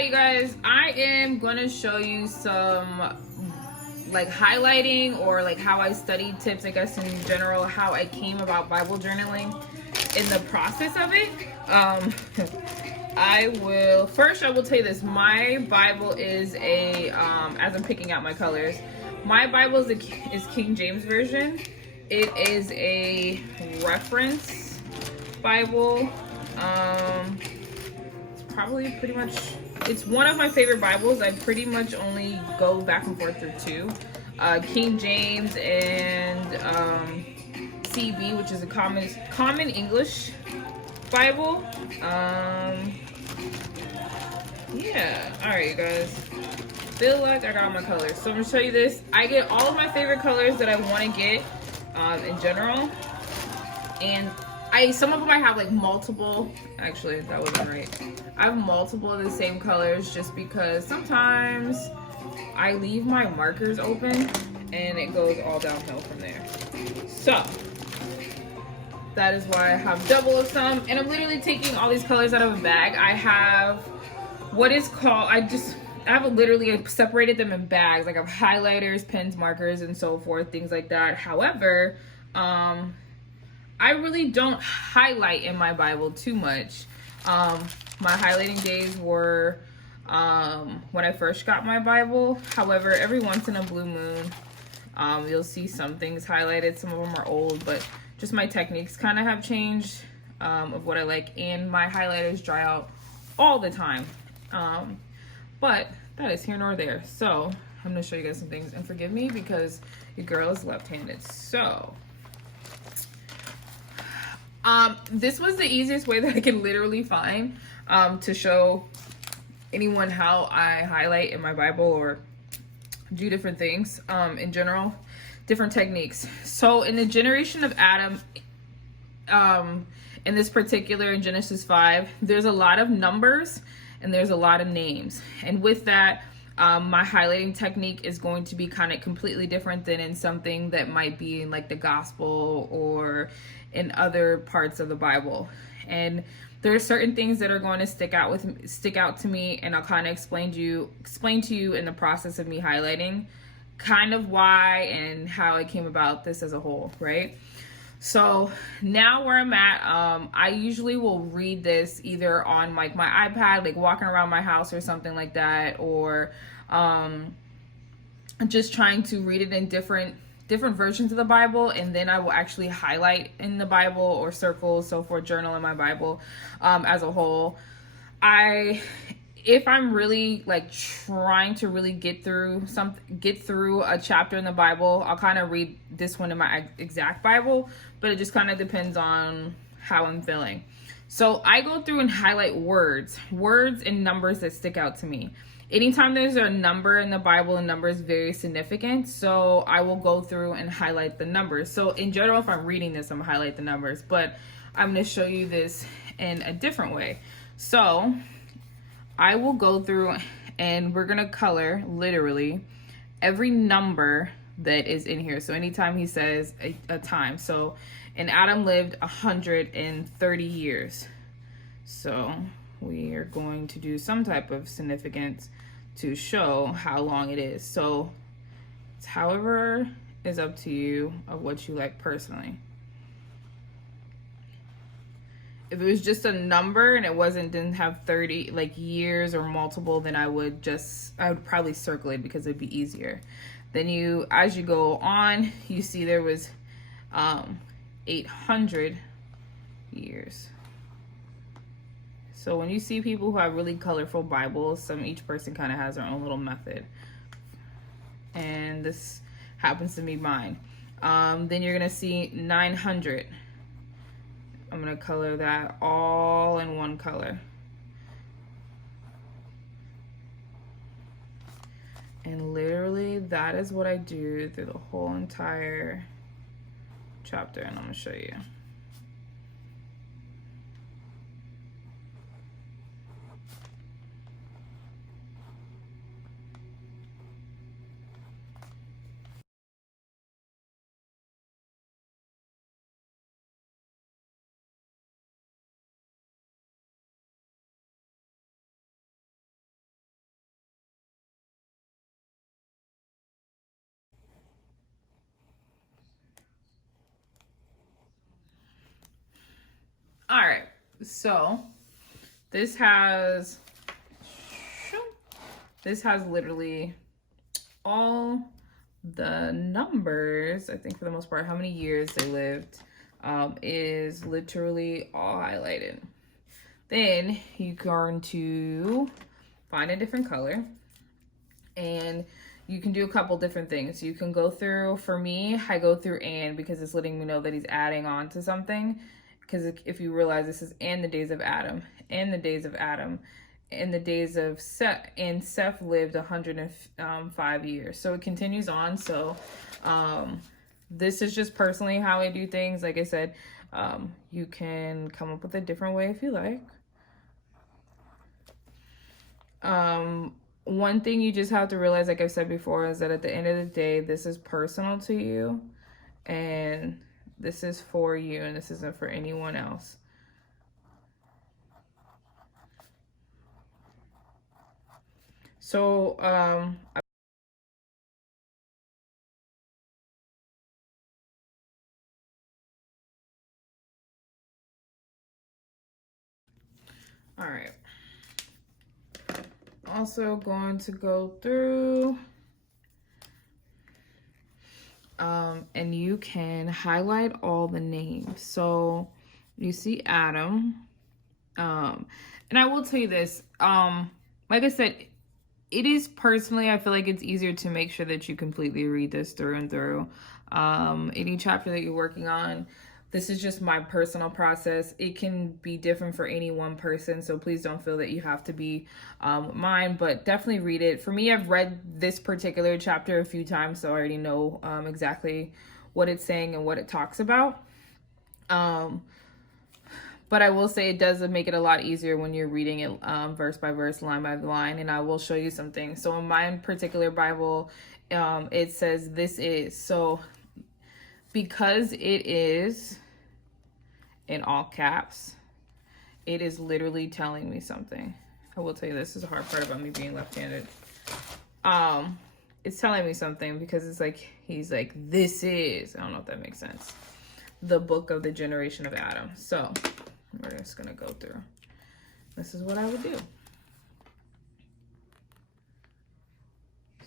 Alright, you guys, I am gonna show you some like highlighting or like how I studied tips, I guess in general, how I came about Bible journaling in the process of it. I will tell you this. My Bible is as I'm picking out my colors, my Bible is King James Version. It is a reference Bible. Probably pretty much, it's one of my favorite Bibles. I pretty much only go back and forth through two, King James and CB, which is a common English Bible. Yeah, all right, you guys, feel like I got my colors, so I'm gonna show you this. I get all of my favorite colors that I want to get in general, and some of them I have like multiple. Actually, that wasn't right. I have multiple of the same colors just because sometimes I leave my markers open and it goes all downhill from there. So that is why I have double of some, and I'm literally taking all these colors out of a bag. I have what is called, I have literally separated them in bags. Like I have highlighters, pens, markers, and so forth, things like that. However, I really don't highlight in my Bible too much. My highlighting days were when I first got my Bible. However, every once in a blue moon, you'll see some things highlighted. Some of them are old, but just my techniques kind of have changed of what I like, and my highlighters dry out all the time. But that is here nor there. So I'm gonna show you guys some things, and forgive me because your girl is left-handed. So this was the easiest way that I can literally find to show anyone how I highlight in my Bible or do different things in general, different techniques. So in the generation of Adam, in this particular, in Genesis 5, there's a lot of numbers and there's a lot of names. And with that, my highlighting technique is going to be kind of completely different than in something that might be in like the gospel or in other parts of the Bible. And there are certain things that are going to stick out to me, and I'll kind of explain to you in the process of me highlighting kind of why and how I came about this as a whole, right? So now where I'm at, I usually will read this either on like my iPad, like walking around my house or something like that, or just trying to read it in different versions of the Bible, and then I will actually highlight in the Bible or circle, so forth, journal in my Bible as a whole. If I'm really like trying to really get through a chapter in the Bible, I'll kind of read this one in my exact Bible, but it just kind of depends on how I'm feeling. So I go through and highlight words and numbers that stick out to me. Anytime there's a number in the Bible, a number is very significant, so I will go through and highlight the numbers. So in general, if I'm reading this, I'm gonna highlight the numbers, but I'm gonna show you this in a different way. So I will go through and we're gonna color literally every number that is in here. So anytime he says a time, so and Adam lived 130 years. So we are going to do some type of significance to show how long it is. So it's however is up to you of what you like personally. If it was just a number and it didn't have 30 like years or multiple, then I would probably circle it because it'd be easier. Then as you go on, you see there was 800 years. So when you see people who have really colorful Bibles, each person kind of has their own little method. And this happens to be mine. Then you're gonna see 900. I'm gonna color that all in one color. And literally that is what I do through the whole entire chapter, and I'm gonna show you. So this has literally all the numbers, I think for the most part, how many years they lived, is literally all highlighted. Then you're going to find a different color, and you can do a couple different things. You can go through, for me, I go through and, because it's letting me know that he's adding on to something. Because if you realize this is and the days of Adam, and the days of Adam, and the days of Seth, and Seth lived 105 years. So it continues on. So this is just personally how I do things. Like I said, you can come up with a different way if you like. One thing you just have to realize, like I said before, is that at the end of the day, this is personal to you, and this is for you, and this isn't for anyone else. So, all right. Also going to go through, and you can highlight all the names. So you see Adam, and I will tell you this, like I said, it is personally, I feel like it's easier to make sure that you completely read this through and through. Any chapter that you're working on, this is just my personal process. It can be different for any one person, so please don't feel that you have to be mine, but definitely read it. For me, I've read this particular chapter a few times, so I already know exactly what it's saying and what it talks about. But I will say it does make it a lot easier when you're reading it verse by verse, line by line, and I will show you something. So in my particular Bible, it says this is. So because it is in all caps, it is literally telling me something. I will tell you, this is a hard part about me being left-handed. It's telling me something because it's like, he's like, this is, I don't know if that makes sense, the book of the generation of Adam. So we're just gonna go through. This is what I would do.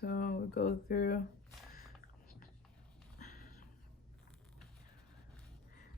So we go through.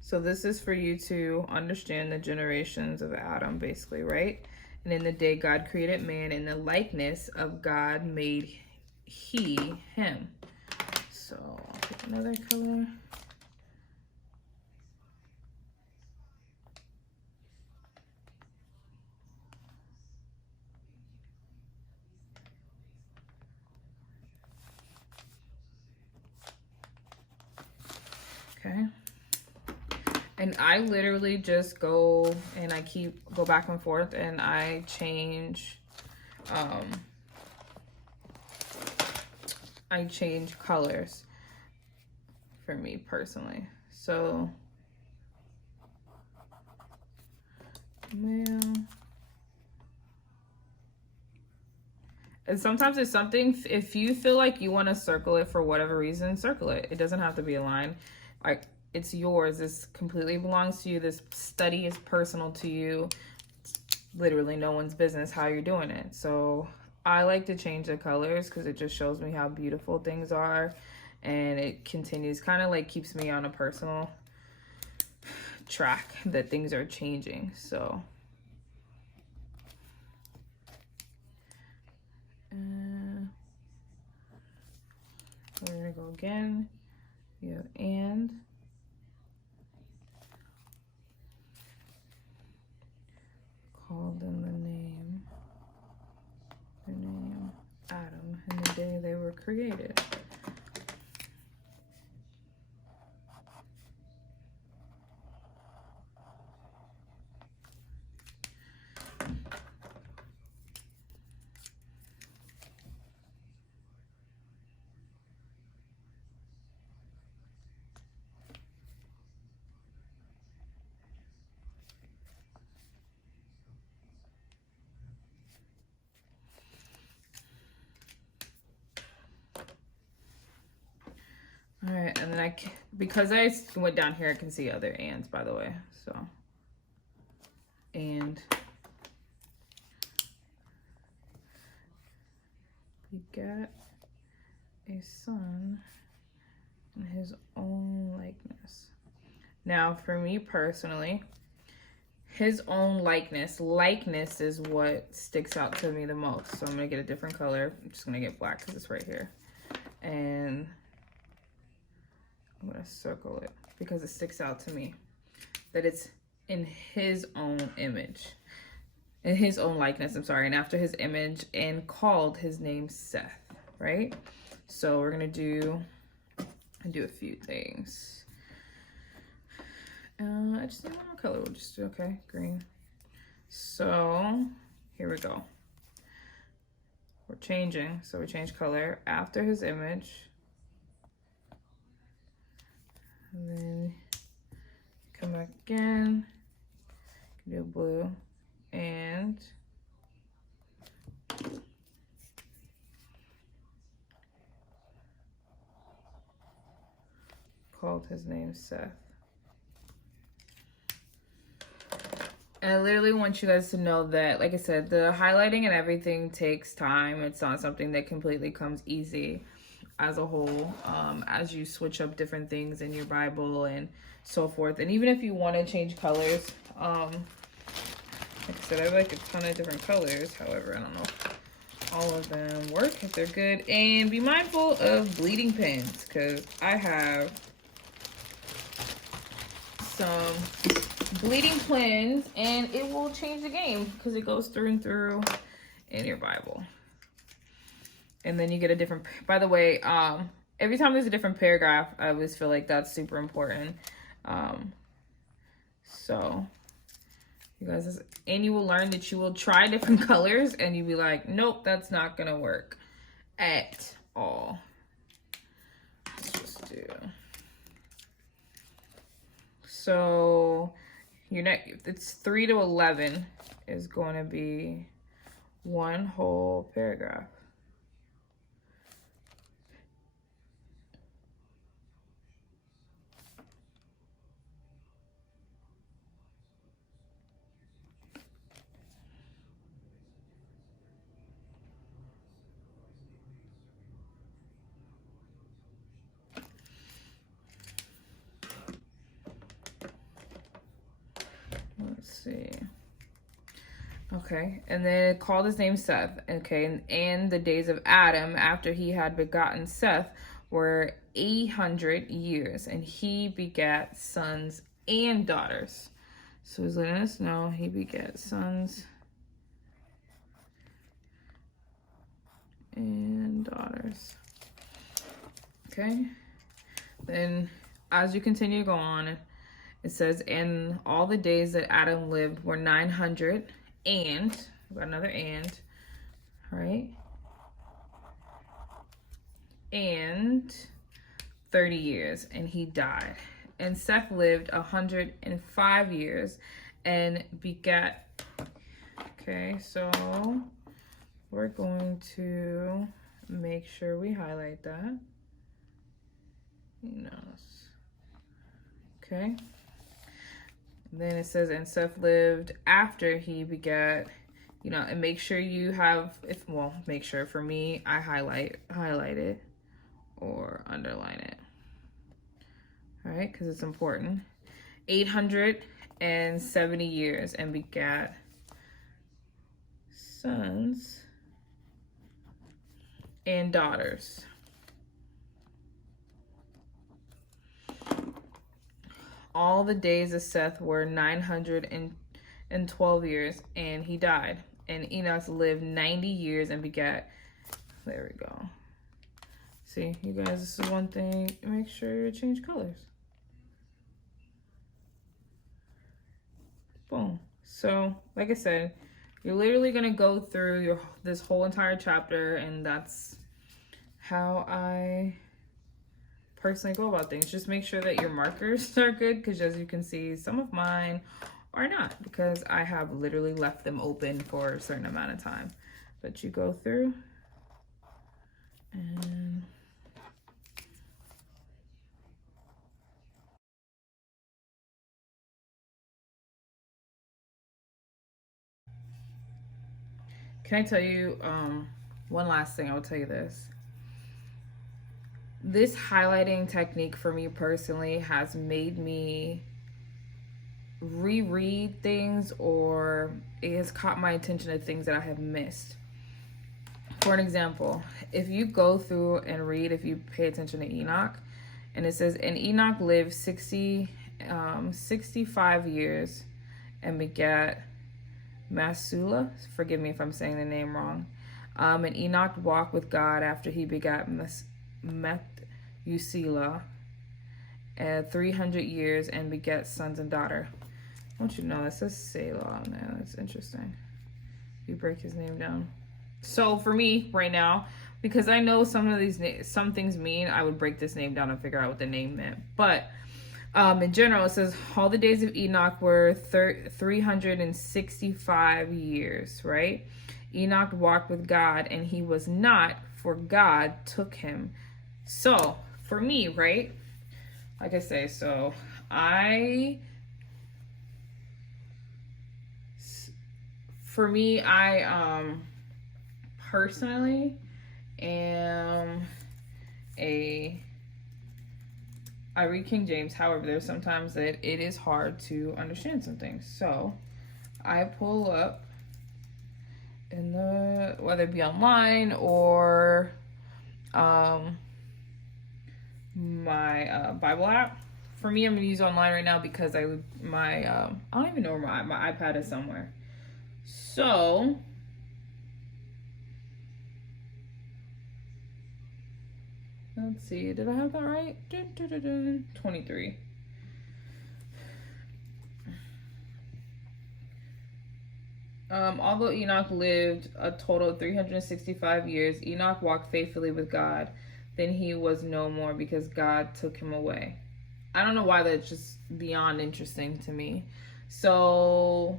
So this is for you to understand the generations of Adam, basically, right? And in the day God created man, in the likeness of God made he him. So I'll pick another color. Okay. And I literally just go and I go back and forth and I change colors for me personally. So male. And sometimes it's something, if you feel like you want to circle it for whatever reason, circle it. It doesn't have to be a line. Like, it's yours. This completely belongs to you. This study is personal to you. It's literally no one's business how you're doing it. So I like to change the colors because it just shows me how beautiful things are. And it continues, kind of like keeps me on a personal track that things are changing. So we're gonna go again. Yeah, and call them the name Adam, and the day they were created. All right, and then because I went down here, I can see other ants, by the way, so. begat a son in his own likeness. Now, for me personally, his own likeness is what sticks out to me the most. So I'm gonna get a different color. I'm just gonna get black because it's right here. And I'm gonna circle it because it sticks out to me that it's in his own image, in his own likeness, I'm sorry, and after his image, and called his name Seth, right? So we're gonna do a few things. I just need one more color. We'll just do, okay, green. So here we go. We're changing. So we change color after his image. And then come back again. Do blue and called his name Seth. And I literally want you guys to know that, like I said, the highlighting and everything takes time. It's not something that completely comes easy as a whole, as you switch up different things in your Bible and so forth. And even if you want to change colors, like I said, I like a ton of different colors. However, I don't know if all of them work, if they're good. And be mindful of bleeding pins, because I have some bleeding pins and it will change the game because it goes through and through in your Bible. And then you get a different, by the way, every time there's a different paragraph, I always feel like that's super important. So you guys, and you will learn that you will try different colors and you'll be like, nope, that's not gonna work at all. Let's just do. So your next, it's 3 to 11 is going to be one whole paragraph. Let's see. Okay, and then it called his name Seth. Okay, and the days of Adam after he had begotten Seth were 800 years, and he begat sons and daughters. So he's letting us know he begat sons and daughters. Okay, then as you continue to go on, it says, and all the days that Adam lived were 900 and, we've got another and, right? And 30 years, and he died. And Seth lived 105 years and begat. Okay, so we're going to make sure we highlight that. No. Okay. Then it says, and Seth lived after he begat, you know, and make sure you have, make sure, for me, I highlight it or underline it. All right, because it's important. 870 years and begat sons and daughters. All the days of Seth were 912 years, and he died. And Enos lived 90 years and begat. There we go. See, you guys, this is one thing. Make sure you change colors. Boom. So, like I said, you're literally going to go through this whole entire chapter, and that's how I personally go about things. Just make sure that your markers are good, because as you can see, some of mine are not, because I have literally left them open for a certain amount of time. But you go through and can I tell you one last thing, I will tell you this. This highlighting technique for me personally has made me reread things, or it has caught my attention to things that I have missed. For an example, if you go through and read, if you pay attention to Enoch, and it says, and Enoch lived 65 years and begat Masula. Forgive me if I'm saying the name wrong. And Enoch walked with God after he begat Methuselah 300 years and begat sons and daughter. I want you to know that says Selah on there. That's interesting. You break his name down. So for me right now, because I know some things mean, I would break this name down and figure out what the name meant. But in general, it says all the days of Enoch were 365 years, right? Enoch walked with God, and he was not, for God took him. So for me, right? Like I say, so I personally I read King James. However, there's sometimes that it is hard to understand some things. So I pull up in the, whether it be online or my Bible app. For me, I'm gonna use online right now because I don't even know where my iPad is somewhere. So let's see, did I have that right? 23. Although Enoch lived a total of 365 years, Enoch walked faithfully with God. Then he was no more because God took him away. I don't know why that's just beyond interesting to me. So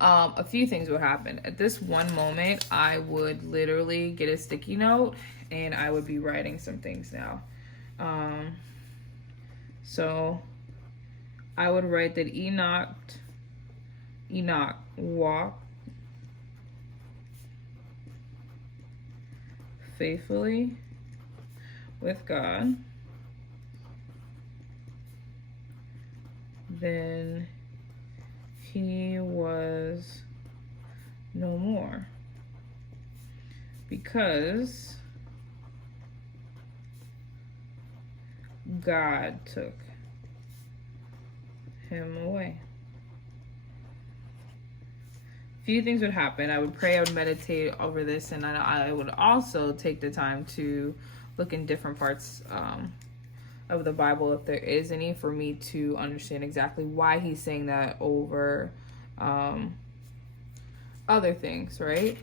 a few things would happen. At this one moment, I would literally get a sticky note and I would be writing some things now. So I would write that Enoch walked faithfully with God. Then he was no more because God took him away. Few things would happen. I would pray, I would meditate over this, and I would also take the time to look in different parts of the Bible, if there is any, for me to understand exactly why he's saying that over other things, right?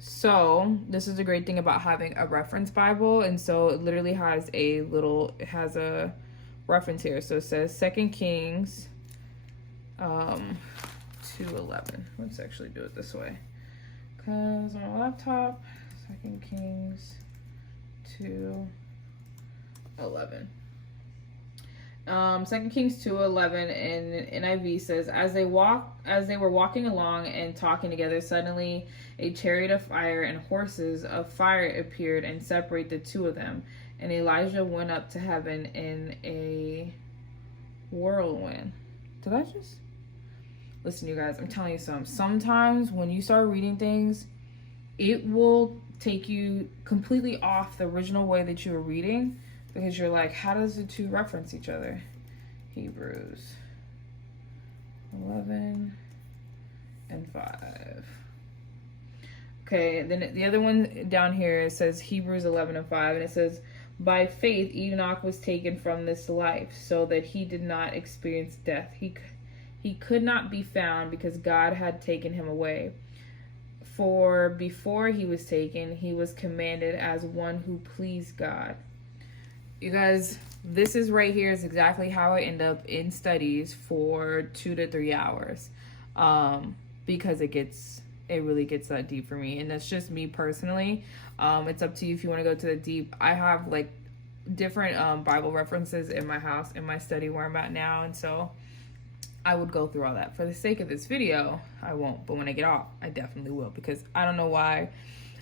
So this is a great thing about having a reference Bible, and so it literally has a reference here. So it says 2 Kings 2:11. Let's actually do it this way, because on my laptop, 2 Kings 2:11. 2 Kings 2:11 in NIV says, as they were walking along and talking together, suddenly a chariot of fire and horses of fire appeared and separated the two of them. And Elijah went up to heaven in a whirlwind. Did I just... Listen, you guys, I'm telling you something. Sometimes when you start reading things, it will take you completely off the original way that you were reading, because you're like, how does the two reference each other? Hebrews 11 and 5. Okay, then the other one down here, it says Hebrews 11 and 5, and it says, by faith Enoch was taken from this life, so that he did not experience death. He could not be found because God had taken him away. For before he was taken, he was commanded as one who pleased God. You guys, this is right here is exactly how I end up in studies for 2 to 3 hours, because it really gets that deep for me, and that's just me personally. It's up to you if you want to go to the deep. I have like different Bible references in my house, in my study where I'm at now, and so I would go through all that. For the sake of this video, I won't, but when I get off, I definitely will, because I don't know why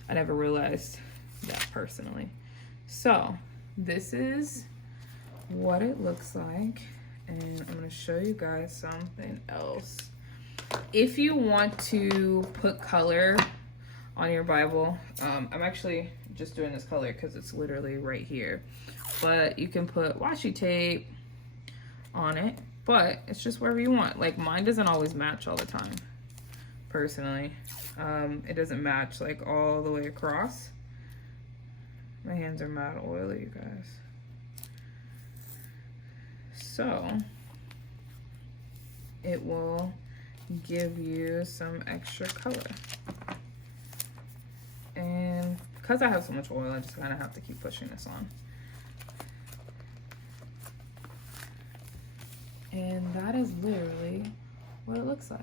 I never realized that personally. So this is what it looks like, and I'm going to show you guys something else. If you want to put color on your Bible, I'm actually just doing this color because it's literally right here, but you can put washi tape on it, but it's just wherever you want. Like, mine doesn't always match all the time, personally. It doesn't match like all the way across. My hands are mad oily, you guys. So it will give you some extra color. And because I have so much oil, I just kind of have to keep pushing this on. And that is literally what it looks like.